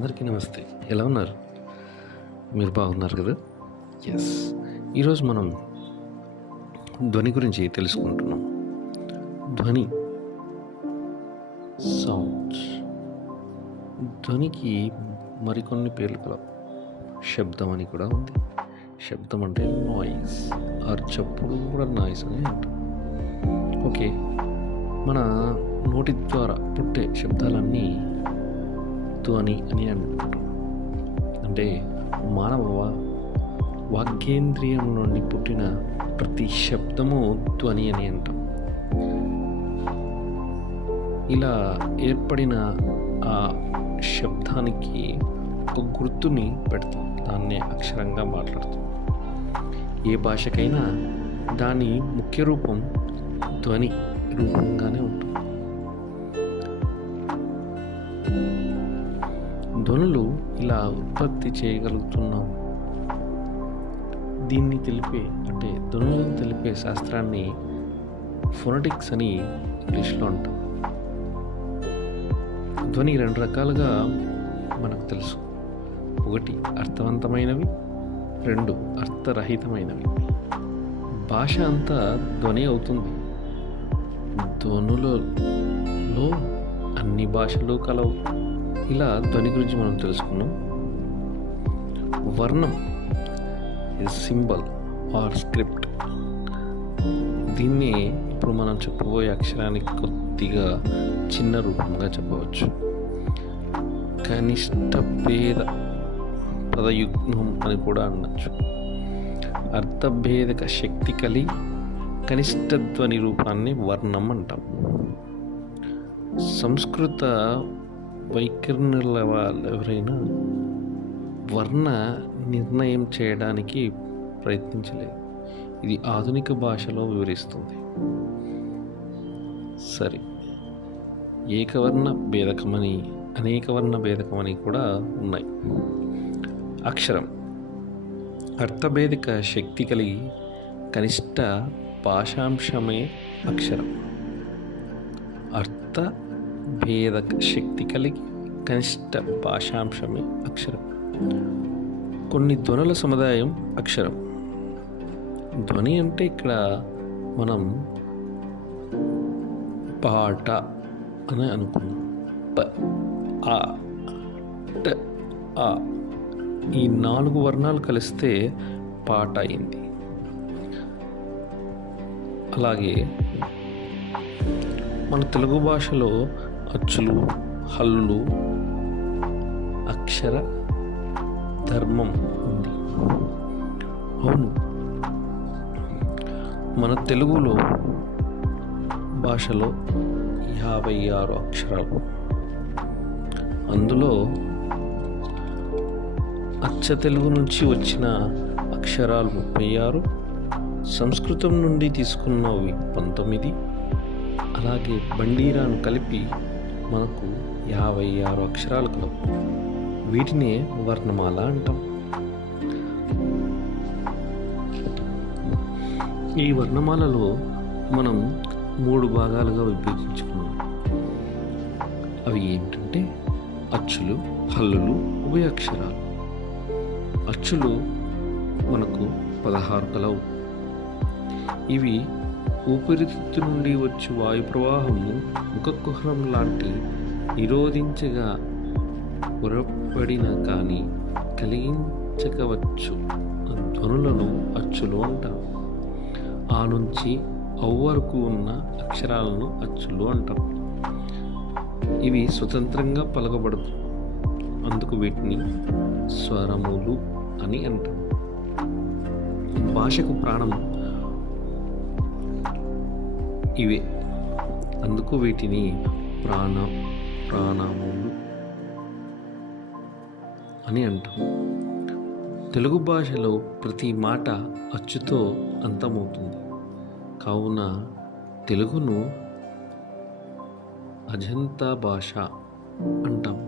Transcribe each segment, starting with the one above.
అందరికీ నమస్తే. ఎలా ఉన్నారు? మీరు బాగున్నారు కదా? ఎస్. ఈరోజు మనం ధ్వని గురించి తెలుసుకుంటున్నాం. ధ్వని, సౌండ్స్. ధ్వనికి మరికొన్ని పేర్లు కలవు. శబ్దం అని కూడా ఉంది. శబ్దం అంటే నాయిస్ ఆర్ చప్పుడు కూడా నాయిస్ అని అంటాం. ఓకే, మన నోటి ద్వారా పుట్టే శబ్దాలన్నీ ధ్వని అని అంటాం. అంటే మానవ వాగ్గేంద్రియం నుండి పుట్టిన ప్రతి శబ్దము ధ్వని అని అంటాం. ఇలా ఏర్పడిన ఆ శబ్దానికి ఒక గుర్తుని పెడతాం. దాన్నే అక్షరంగా మాట్లాడుతాం. ఏ భాషకైనా దాని ముఖ్య రూపం ధ్వని రూపంగానే ఉంటుంది. ధ్వనులు ఇలా ఉత్పత్తి చేయగలుగుతున్నాం. దీన్ని ధ్వనులను తెలిపే శాస్త్రాన్ని ఫొనెటిక్స్ అని ఇంగ్లీష్లో అంటాం. ధ్వని రెండు రకాలుగా మనకు తెలుసు. ఒకటి అర్థవంతమైనవి, రెండు అర్థరహితమైనవి. భాష అంతా ధ్వని అవుతుంది. ధ్వనులలో అన్ని భాషలు కలవు. ఇలా ధ్వని గురించి మనం తెలుసుకున్నాం. వర్ణం ఇది సింబల్ ఆర్ స్క్రిప్ట్. దీన్ని ఇప్పుడు మనం చెప్పబోయే అక్షరానికి కొద్దిగా చిన్న రూపంగా చెప్పవచ్చు. కనిష్ట భేద పదయుగ్మం అని కూడా అనొచ్చు. అర్థభేదక శక్తి కలిగి కనిష్ట ధ్వని రూపాన్ని వర్ణం అంటాం. సంస్కృత వైఖరుల వాళ్ళు ఎవరైనా వర్ణ నిర్ణయం చేయడానికి ప్రయత్నించలేదు. ఇది ఆధునిక భాషలో వివరిస్తుంది. సరే, ఏకవర్ణ భేదకమని, అనేక వర్ణ భేదకమని కూడా ఉన్నాయి. అక్షరం అర్థభేదక శక్తి కలిగి కనిష్ట భాషాంశమే అక్షరం. అర్థభేదక శక్తి కలిగి కనిష్ట భాషాంశమే అక్షరం. కొన్ని ధ్వనుల సముదాయం అక్షరం. ధ్వని అంటే ఇక్కడ మనం పాట అని అనుకున్నాం. ప, ఆ, ట, ఆ ఈ 4 వర్ణాలు కలిస్తే పాట అయింది. అలాగే మన తెలుగు భాషలో అచ్చులు, హల్లులు, అక్షర ధర్మం ఉంది. అవును, మన తెలుగులో భాషలో 56 అక్షరాలు. అందులో అచ్చ తెలుగు నుంచి వచ్చిన అక్షరాలు 36, సంస్కృతం నుండి తీసుకున్నవి 19, అలాగే బండీరాను కలిపి మనకు 56 అక్షరాలు కలవు. వీటినే వర్ణమాల అంటాం. ఈ వర్ణమాలలో మనం 3 భాగాలుగా విభజించుకున్నాం. అవి ఏంటంటే అచ్చులు, హల్లులు, ఉభయాక్షరాలు. అచ్చులు మనకు 16 కలవు. ఇవి ఊపిరితిత్తు నుండి వచ్చి వాయు ప్రవాహము ముఖకుహరం లాంటి నిరోధించగా పొరపడిన కానీ కలిగించవచ్చు ధ్వనులను అచ్చులు అంటాం. ఆ నుంచి ఔ వరకు ఉన్న అక్షరాలను అచ్చులు అంటాం. ఇవి స్వతంత్రంగా పలకబడదు, అందుకు వీటిని స్వరములు అని అంటాం. భాషకు ప్రాణం ఇవే, అందుకు వీటిని ప్రాణములు అని అంటాం. తెలుగు భాషలో ప్రతి మాట అచ్చుతో అంతమవుతుంది. కావున తెలుగును అజంతా భాష అంటాం.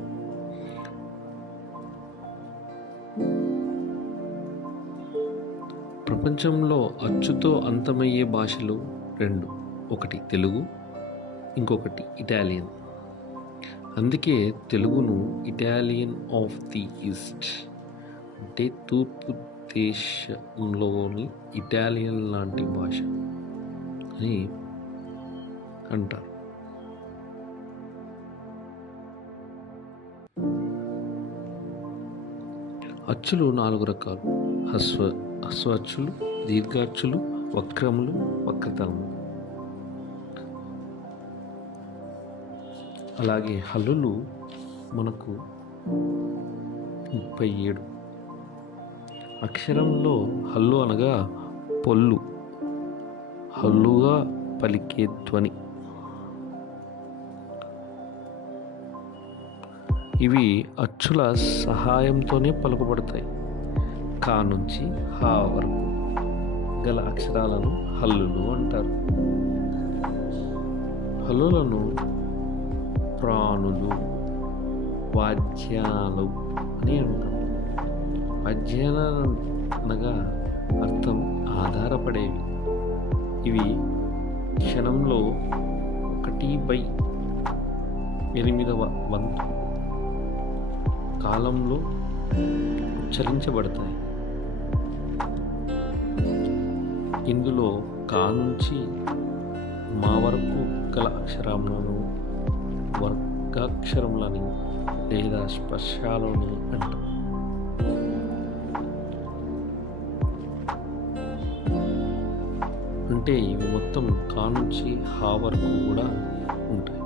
ప్రపంచంలో అచ్చుతో అంతమయ్యే భాషలు 2. ఒకటి తెలుగు, ఇంకొకటి ఇటాలియన్. అందుకే తెలుగును ఇటాలియన్ ఆఫ్ ది ఈస్ట్, అంటే తూర్పు దేశంలోని ఇటాలియన్ లాంటి భాష అని అంటారు. అచ్చులు 4 రకాలు: హస్వ అచ్చులు, దీర్ఘాచ్చులు, వక్రములు, వక్రతలములు. అలాగే హల్లులు మనకు 37. అక్షరంలో హల్లు అనగా పొల్లు, హల్లుగా పలికే ధ్వని. ఇవి అచ్చుల సహాయంతోనే పలుకబడతాయి. కా నుంచి హా వరకు గల అక్షరాలను హల్లులు అంటారు. హల్లులను ప్రాణులు, వాద్యాలు అని అంటారు. వాద్యాలు అనగా అర్థం ఆధారపడేవి. ఇవి క్షణంలో 1/8 వంతు కాలంలో ఉచ్చరించబడతాయి. ఇందులో కా నుంచి మా వరకు గల అక్షరములను వర్గాక్షరములని లేదా స్పర్శాలని అంటారు. అంటే ఇవి మొత్తం కా నుంచి హా వరకు కూడా ఉంటాయి.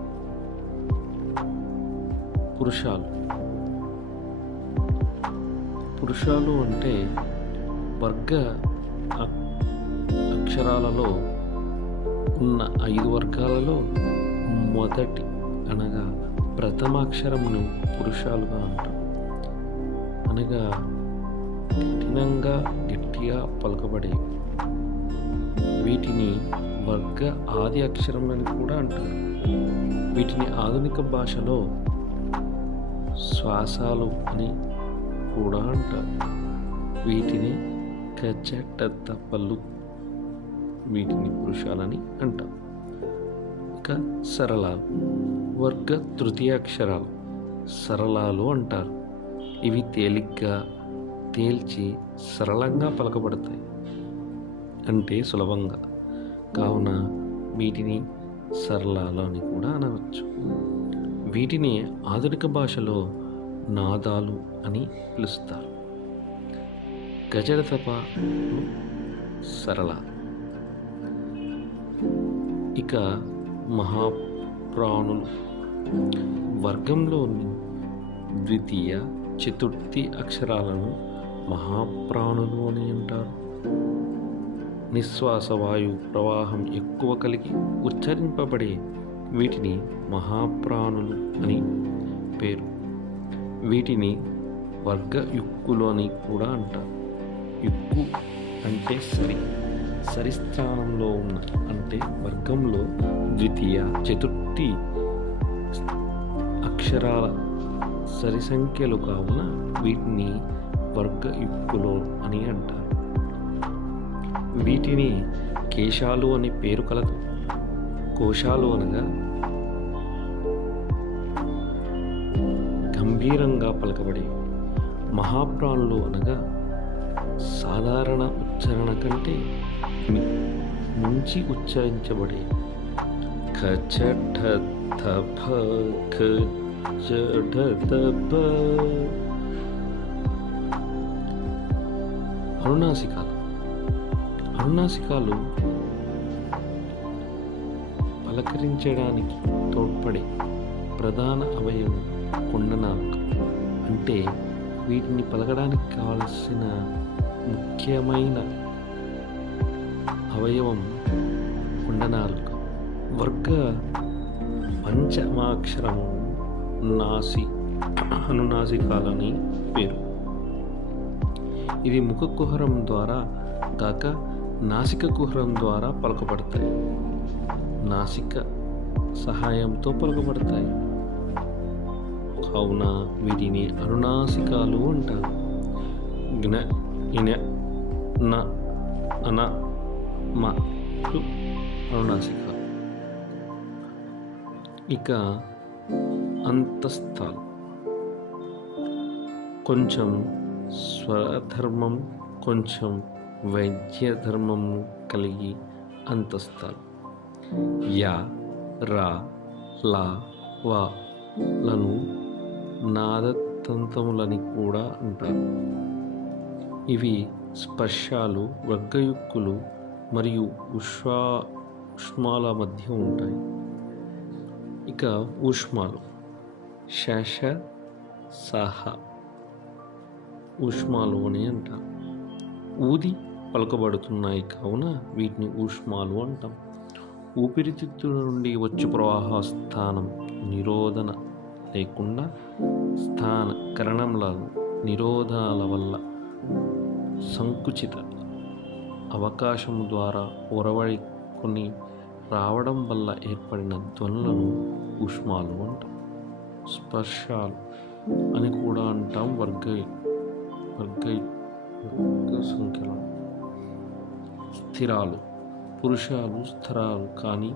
పురుషాలు అంటే వర్గ అక్షరాలలో ఉన్న 5 వర్గాలలో మొదటి అనగా ప్రథమాక్షరమును పురుషాలుగా అంటారు. అనగా కఠినంగా గట్టిగా పలుకబడేవి. వీటిని వర్గ ఆది అక్షరములని కూడా అంటారు. వీటిని ఆధునిక భాషలో శ్వాసాలు అని కూడా అంటారు. వీటిని కచటతపలు, వీటిని పురుషాలని అంటారు. ఇక సరళాలు, వర్గ తృతీయాక్షరాలు సరళాలు అంటారు. ఇవి తేలిగ్గా తేల్చి సరళంగా పలకబడతాయి, అంటే సులభంగా. కావున వీటిని సరళాలు అని కూడా అనవచ్చు. వీటిని ఆధునిక భాషలో నాదాలు అని పిలుస్తారు. గజడతపాలు సరళాలు. ఇక మహాప్రాణులు వర్గంలోని ద్వితీయ, చతుర్థి అక్షరాలను మహాప్రాణులు అని అంటారు. నిశ్వాస వాయు ప్రవాహం ఎక్కువ కలిగి ఉచ్చరింపబడే వీటిని మహాప్రాణులు అని పేరు. వీటిని వర్గ యుక్కులు అని కూడా అంటారు. యుక్కు అంటే సరి స్థానంలో ఉన్న, అంటే వర్గంలో ద్వితీయ, చతుర్థి అక్షరాల సరి సంఖ్యలు కావున వీటిని వర్గ యుక్కులు అని అంటారు. వీటిని కేశాలు అని పేరు కలదు. కోశాలు అనగా గంభీరంగా పలకబడే. మహాప్రాణులు అనగా సాధారణ ఉచ్చారణ కంటే మించి ఉచ్చరించబడే. అనునాసికాలు పలకరించడానికి తోడ్పడే ప్రధాన అవయవం కొండనాలుక. అంటే వీటిని పలకడానికి కావలసిన ముఖ్యమైన అవయవం కొండనాలుక. వర్గ పంచమాక్షరము అనునాసికాలని పేరు. ఇది ముఖ కుహరం ద్వారా కాక నాసిక కుహరం ద్వారా పలకబడతాయి. నాసిక సహాయంతో పలకబడతాయి. కావున వీటిని అనునాసికాలు అంటారు. జ్ఞ, ఇన, న, అన, మ అనునాసికాలు. ఇక అంతస్తాలు, కొంచెం స్వధర్మం కొంచెం వైద్య ధర్మం కలిగి అంతస్తాలు. యా, రా, లా, వా లను నాదతంతములని కూడా అంటారు. ఇవి స్పర్శాలు, వర్గయుక్కులు మరియు ఉష్మాల మధ్య ఉంటాయి. ఇక ఊష్మాలు శశ, సహ ఊష్మాలు అని అంటాం. ఊది పలుకబడుతున్నాయి కావున వీటిని ఊష్మాలు అంటాం. ఊపిరితిత్తుల నుండి వచ్చే ప్రవాహ స్థానం నిరోధన లేకుండా స్థాన కరణంల నిరోధాల వల్ల సంకుచిత అవకాశము ద్వారా ఒరవడి కొన్ని రావడం వల్ల ఏర్పడిన ధ్వనులను ఊష్మాలు అంటాం. స్పర్శాలు అని కూడా అంటాం. వర్గ సంఖ్యలు. స్థిరాలు పురుషాలు స్థిరాలు కానీ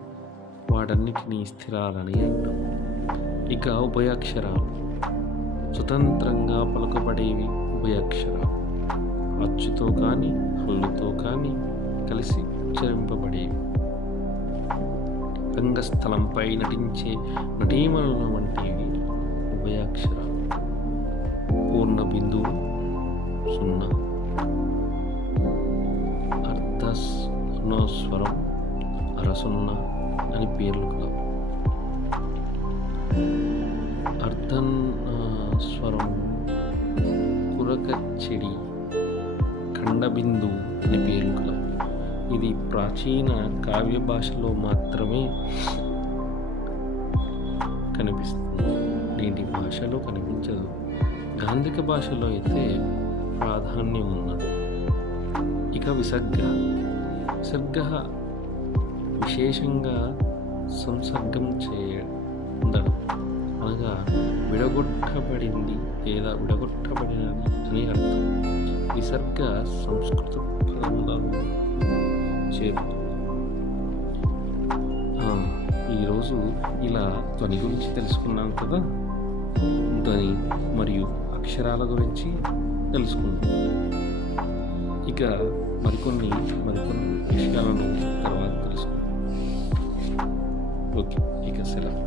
వాటన్నిటినీ స్థిరాలని అంటాం. ఇక ఉభయాక్షరాలు స్వతంత్రంగా పలుకబడేవి ఉభయాక్షరాలు. అచ్చుతో కానీ హల్లుతో కానీ కలిసి ఉచ్చరింపబడేవి. రంగస్థలంపై నటించే నటీమణుల వంటివి ఉభయాక్షరాలు. పూర్ణ బిందువు, సున్నా, అర్ధస్వరం, అరసున్నా అని పేర్లు కలవు. అర్ధస్వరం కురకచెడి, ఖండబిందు అని పేర్లు కలవు. ఇది ప్రాచీన కావ్య భాషలో మాత్రమే కనిపిస్తుంది. నేటి భాషలో కనిపించదు. గాంధిక భాషలో అయితే ప్రాధాన్యం ఉన్నది. ఇక విసర్గ విశేషంగా సంసర్గం చేయడం అనగా విడగొట్టబడింది లేదా విడగొట్టబడినది అని అర్థం. విసర్గ సంస్కృత పదములలో చేరుతుంది. ఈరోజు ఇలా ధ్వని గురించి తెలుసుకున్నాం కదా. ధ్వని మరియు అక్షరాల గురించి తెలుసుకున్నాం. ఇక మరికొన్ని విషయాలను తర్వాత తెలుసుకుందాం. ఓకే, ఇక సెలవు.